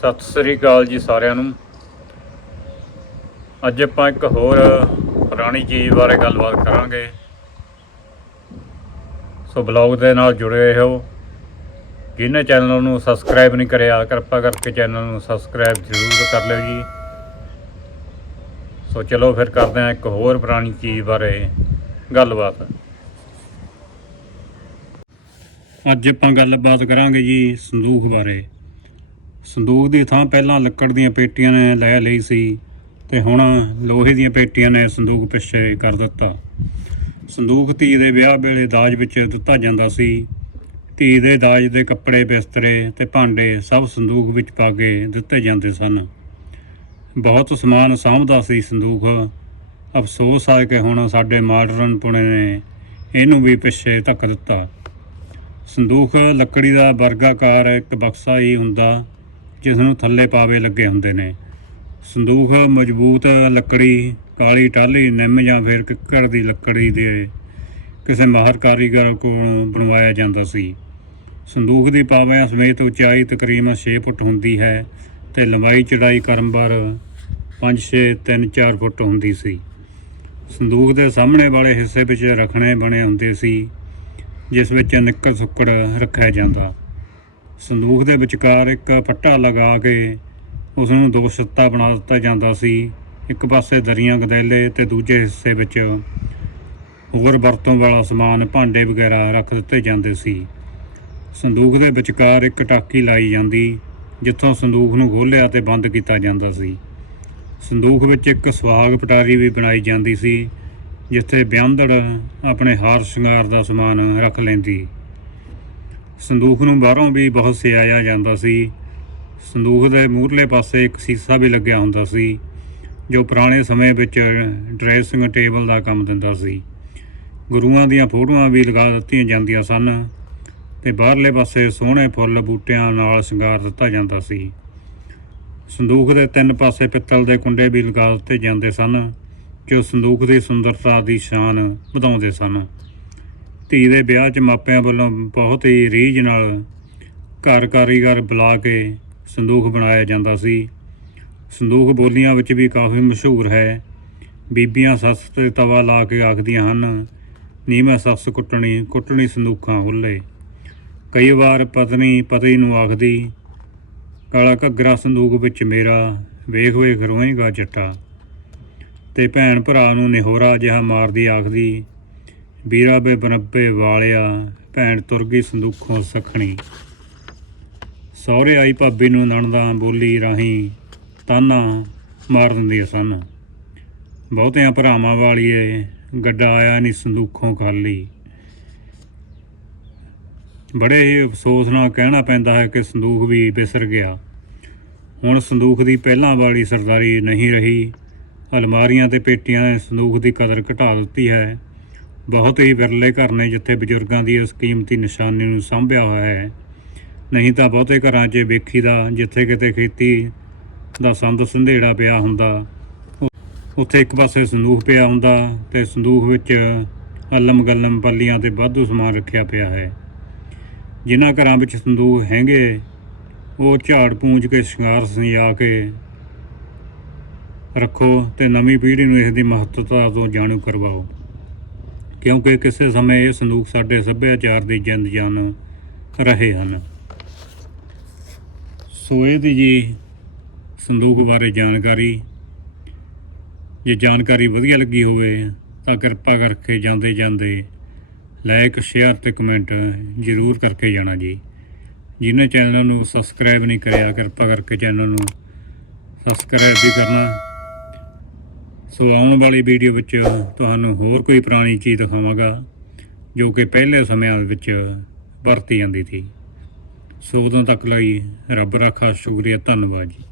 ਸਤਿ ਸ੍ਰੀ ਅਕਾਲ ਜੀ ਸਾਰਿਆਂ ਨੂੰ। ਅੱਜ ਆਪਾਂ ਇੱਕ ਹੋਰ ਪੁਰਾਣੀ ਚੀਜ਼ ਬਾਰੇ ਗੱਲਬਾਤ ਕਰਾਂਗੇ। ਸੋ ਬਲੌਗ ਦੇ ਨਾਲ ਜੁੜੇ ਰਹੋ। ਜਿਹਨੇ ਚੈਨਲ ਨੂੰ ਸਬਸਕ੍ਰਾਈਬ ਨਹੀਂ ਕਰਿਆ, ਕਿਰਪਾ ਕਰਕੇ ਚੈਨਲ ਨੂੰ ਸਬਸਕ੍ਰਾਈਬ ਜ਼ਰੂਰ ਕਰ ਲਿਓ ਜੀ। ਸੋ ਚਲੋ ਫਿਰ ਕਰਦੇ ਹਾਂ ਇੱਕ ਹੋਰ ਪੁਰਾਣੀ ਚੀਜ਼ ਬਾਰੇ ਗੱਲਬਾਤ। ਅੱਜ ਆਪਾਂ ਗੱਲਬਾਤ ਕਰਾਂਗੇ ਜੀ ਸੰਦੂਖ ਬਾਰੇ। ਸੰਦੂਕ ਦੀ ਥਾਂ ਪਹਿਲਾਂ ਲੱਕੜ ਦੀਆਂ ਪੇਟੀਆਂ ਨੇ ਲੈ ਲਈ ਸੀ ਤੇ ਹੁਣ ਲੋਹੇ ਦੀਆਂ ਪੇਟੀਆਂ ਨੇ ਸੰਦੂਕ ਪਿੱਛੇ ਕਰ ਦਿੱਤਾ। ਸੰਦੂਕ ਧੀ ਦੇ ਵਿਆਹ ਵੇਲੇ ਦਾਜ ਵਿੱਚ ਦਿੱਤਾ ਜਾਂਦਾ ਸੀ। ਧੀ ਦੇ ਦਾਜ ਦੇ ਕੱਪੜੇ, ਬਿਸਤਰੇ ਤੇ ਭਾਂਡੇ ਸਭ ਸੰਦੂਕ ਵਿੱਚ ਪਾ ਕੇ ਦਿੱਤੇ ਜਾਂਦੇ ਸਨ। ਬਹੁਤ ਸਮਾਨ ਸਾਂਭਦਾ ਸੀ ਸੰਦੂਕ। ਅਫਸੋਸ ਆ ਕਿ ਹੁਣ ਸਾਡੇ ਮਾਡਰਨ ਪੁਣੇ ਨੇ ਇਹਨੂੰ ਵੀ ਪਿੱਛੇ ਧੱਕ ਦਿੱਤਾ। ਸੰਦੂਕ ਲੱਕੜੀ ਦਾ ਵਰਗਾਕਾਰ ਇੱਕ ਬਕਸਾ ਹੀ ਹੁੰਦਾ ਜਿਸ ਨੂੰ ਥੱਲੇ ਪਾਵੇ ਲੱਗੇ ਹੁੰਦੇ ਨੇ। ਸੰਦੂਕ ਮਜ਼ਬੂਤ ਲੱਕੜੀ, ਕਾਲੀ ਟਾਹਲੀ, ਨਿੰਮ ਜਾਂ ਫਿਰ ਕਿੱਕਰ ਦੀ ਲੱਕੜੀ ਦੇ ਕਿਸੇ ਮਾਹਰ ਕਾਰੀਗਰ ਕੋਲੋਂ ਬਣਵਾਇਆ ਜਾਂਦਾ ਸੀ। ਸੰਦੂਕ ਦੀ ਪਾਵਿਆਂ ਸਮੇਤ ਉਚਾਈ ਤਕਰੀਬਨ 6 ਫੁੱਟ ਹੁੰਦੀ ਹੈ ਤੇ ਲੰਬਾਈ ਚੜਾਈ ਕਰਮਬਰ 5 6 3 4 ਫੁੱਟ ਹੁੰਦੀ ਸੀ। ਸੰਦੂਕ ਦੇ ਸਾਹਮਣੇ ਵਾਲੇ ਹਿੱਸੇ ਵਿੱਚ ਰੱਖਣੇ ਬਣੇ ਹੁੰਦੇ ਸੀ, ਜਿਸ ਵਿੱਚ ਨਿੱਕਰ ਸੁੱਕੜ ਰੱਖਿਆ ਜਾਂਦਾ। ਸੰਦੂਕ ਦੇ ਵਿਚਕਾਰ ਇੱਕ ਫੱਟਾ ਲਗਾ ਕੇ ਉਸ ਨੂੰ ਦੋ ਛੱਤਾ ਬਣਾ ਦਿੱਤਾ ਜਾਂਦਾ ਸੀ, ਇੱਕ ਪਾਸੇ ਦਰੀਆਂ ਗਦੈਲੇ ਤੇ ਦੂਜੇ ਹਿੱਸੇ ਵਿੱਚ। ਹੋਰ ਵਰਤੋਂ ਵਾਲਾ ਸਮਾਨ ਭਾਂਡੇ ਵਗੈਰਾ ਰੱਖ ਦਿੱਤੇ ਜਾਂਦੇ ਸੀ। ਸੰਦੂਕ ਦੇ ਵਿਚਕਾਰ ਇੱਕ ਟਾਕੀ ਲਾਈ ਜਾਂਦੀ, ਜਿੱਥੋਂ ਸੰਦੂਕ ਨੂੰ ਖੋਲ੍ਹਿਆ ਤੇ ਬੰਦ ਕੀਤਾ ਜਾਂਦਾ ਸੀ। ਸੰਦੂਕ ਵਿੱਚ ਇੱਕ ਸੁਹਾਗ ਪਟਾਰੀ ਵੀ ਬਣਾਈ ਜਾਂਦੀ ਸੀ, ਜਿੱਥੇ ਵਿਆਹੰਦੜ ਆਪਣੇ ਹਾਰ ਸ਼ਿੰਗਾਰ ਦਾ ਸਮਾਨ ਰੱਖ ਲੈਂਦੀ। ਸੰਦੂਕ ਨੂੰ ਬਾਹਰੋਂ ਵੀ ਬਹੁਤ ਸਿਆਇਆ ਜਾਂਦਾ ਸੀ। ਸੰਦੂਕ ਦੇ ਮੂਹਰਲੇ ਪਾਸੇ ਇੱਕ ਸੀਸਾ ਵੀ ਲੱਗਿਆ ਹੁੰਦਾ ਸੀ, ਜੋ ਪੁਰਾਣੇ ਸਮੇਂ ਵਿੱਚ ਡਰੈਸਿੰਗ ਟੇਬਲ ਦਾ ਕੰਮ ਦਿੰਦਾ ਸੀ। ਗੁਰੂਆਂ ਦੀਆਂ ਫੋਟੋਆਂ ਵੀ ਲਗਾ ਦਿੱਤੀਆਂ ਜਾਂਦੀਆਂ ਸਨ ਤੇ ਬਾਹਰਲੇ ਪਾਸੇ ਸੋਹਣੇ ਫੁੱਲ ਬੂਟਿਆਂ ਨਾਲ ਸ਼ਿੰਗਾਰ ਦਿੱਤਾ ਜਾਂਦਾ ਸੀ। ਸੰਦੂਕ ਦੇ ਤਿੰਨ ਪਾਸੇ ਪਿੱਤਲ ਦੇ ਕੁੰਡੇ ਵੀ ਲਗਾ ਦਿੱਤੇ ਜਾਂਦੇ ਸਨ, ਜੋ ਸੰਦੂਕ ਦੀ ਸੁੰਦਰਤਾ ਦੀ ਸ਼ਾਨ ਵਧਾਉਂਦੇ ਸਨ। ਧੀ ਦੇ ਵਿਆਹ 'ਚ ਮਾਪਿਆਂ ਵੱਲੋਂ ਬਹੁਤ ਹੀ ਰੀਝ ਨਾਲ ਘਰ ਕਾਰੀਗਰ ਬੁਲਾ ਕੇ ਸੰਦੂਕ ਬਣਾਇਆ ਜਾਂਦਾ ਸੀ। ਸੰਦੂਕ ਬੋਲੀਆਂ ਵਿੱਚ ਵੀ ਕਾਫੀ ਮਸ਼ਹੂਰ ਹੈ। ਬੀਬੀਆਂ ਸੱਸ ਤੇ ਤਵਾ ਲਾ ਕੇ ਆਖਦੀਆਂ ਹਨ ਨੀਵੇਂ ਸੱਸ ਕੁੱਟਣੀ ਕੁੱਟਣੀ ਸੰਦੂਖਾਂ ਹੁੱਲੇ। ਕਈ ਵਾਰ ਪਤਨੀ ਪਤੀ ਨੂੰ ਆਖਦੀ, ਕਾਲਾ ਘੱਗਰਾ ਸੰਦੂਕ ਵਿੱਚ ਮੇਰਾ, ਵੇਖ ਵੇਖ ਰੋਏਗਾ ਜੱਟਾ। ਤੇ ਭੈਣ ਭਰਾ ਨੂੰ ਨਿਹੋਰਾ ਜਿਹਾ ਮਾਰਦੀ ਆਖਦੀ ਵੀਰਾ ਬੇ ਬਨੱਬੇ ਵਾਲਿਆ, ਭੈਣ ਤੁਰ ਗਈ ਸੰਦੂਖੋਂ ਸਖਣੀ। ਸਹੁਰੇ ਆਈ ਭਾਬੀ ਨੂੰ ਨਣਦਾ ਬੋਲੀ ਰਾਹੀਂ ਤਾਨਾ ਮਾਰ ਦਿੰਦੀਆਂ ਸਨ। ਬਹੁਤਿਆਂ ਭਰਾਵਾਂ ਵਾਲੀਏ, ਗੱਡਾ ਆਇਆ ਨਹੀਂ ਸੰਦੂਖੋਂ ਖਾਲੀ। ਬੜੇ ਹੀ ਅਫਸੋਸ ਨਾਲ ਕਹਿਣਾ ਪੈਂਦਾ ਹੈ ਕਿ ਸੰਦੂਕ ਵੀ ਵਿਸਰ ਗਿਆ। ਹੁਣ ਸੰਦੂਕ ਦੀ ਪਹਿਲਾਂ ਵਾਲੀ ਸਰਦਾਰੀ ਨਹੀਂ ਰਹੀ। ਅਲਮਾਰੀਆਂ ਤੇ ਪੇਟੀਆਂ ਨੇ ਸੰਦੂਖ ਦੀ ਕਦਰ ਘਟਾ ਦਿੱਤੀ ਹੈ। ਬਹੁਤ ਹੀ ਵਿਰਲੇ ਘਰ ਨੇ ਜਿੱਥੇ ਬਜ਼ੁਰਗਾਂ ਦੀ ਇਸ ਕੀਮਤੀ ਨਿਸ਼ਾਨੀ ਨੂੰ ਸਾਂਭਿਆ ਹੋਇਆ ਹੈ। ਨਹੀਂ ਤਾਂ ਬਹੁਤੇ ਘਰਾਂ 'ਚ ਵੇਖੀਦਾ ਜਿੱਥੇ ਕਿਤੇ ਖੇਤੀ ਦਾ ਸੰਦ ਸੰਧੇੜਾ ਪਿਆ ਹੁੰਦਾ ਉ- ਉੱਥੇ ਇੱਕ ਪਾਸੇ ਸੰਦੂਕ ਪਿਆ ਹੁੰਦਾ ਤੇ ਸੰਦੂਕ ਵਿੱਚ ਅਲਮ ਗਲਮ ਪੱਲੀਆਂ ਤੇ ਵਾਧੂ ਸਮਾਨ ਰੱਖਿਆ ਪਿਆ ਹੈ। ਜਿਨ੍ਹਾਂ ਘਰਾਂ ਵਿੱਚ ਸੰਦੂਕ ਹੈਗੇ, ਉਹ ਝਾੜ ਪੂੰਝ ਕੇ ਸ਼ਿੰਗਾਰ ਸਜਾ ਕੇ ਰੱਖੋ ਤੇ ਨਵੀਂ ਪੀੜ੍ਹੀ ਨੂੰ ਇਸ ਦੀ ਮਹੱਤਤਾ ਤੋਂ ਜਾਣੂ ਕਰਵਾਓ। ਕਿਉਂਕਿ ਕਿਸੇ ਸਮੇਂ ਇਹ ਸੰਦੂਕ ਸਾਡੇ ਸੱਭਿਆਚਾਰ ਦੀ ਜਿੰਦ ਜਾਨ ਰਹੇ ਹਨ। ਸੋ ਇਹ ਦੀ ਜੀ ਸੰਦੂਕ ਬਾਰੇ ਜਾਣਕਾਰੀ, ਜੇ ਜਾਣਕਾਰੀ ਵਧੀਆ ਲੱਗੀ ਹੋਵੇ ਤਾਂ ਕਿਰਪਾ ਕਰਕੇ ਜਾਂਦੇ ਜਾਂਦੇ ਲਾਈਕ ਸ਼ੇਅਰ ਤੇ ਕਮੈਂਟ ਜ਼ਰੂਰ ਕਰਕੇ ਜਾਣਾ ਜੀ। ਜਿਹਨੇ ਚੈਨਲ ਨੂੰ ਸਬਸਕ੍ਰਾਈਬ ਨਹੀਂ ਕਰਿਆ, ਕਿਰਪਾ ਕਰਕੇ ਚੈਨਲ ਨੂੰ ਸਬਸਕ੍ਰਾਈਬ ਵੀ ਕਰਨਾ। ਸੋ ਆਉਣ ਵਾਲੀ ਵੀਡੀਓ ਵਿੱਚ ਤੁਹਾਨੂੰ ਹੋਰ ਕੋਈ ਪੁਰਾਣੀ ਚੀਜ਼ ਦਿਖਾਵਾਂਗਾ, ਜੋ ਕਿ ਪਹਿਲੇ ਸਮਿਆਂ ਵਿੱਚ ਵਰਤੀ ਜਾਂਦੀ ਸੀ। ਸੋ ਉਦੋਂ ਤੱਕ ਲਈ ਰੱਬ ਰਾਖਾ ਸ਼ੁਕਰੀਆ, ਧੰਨਵਾਦ ਜੀ।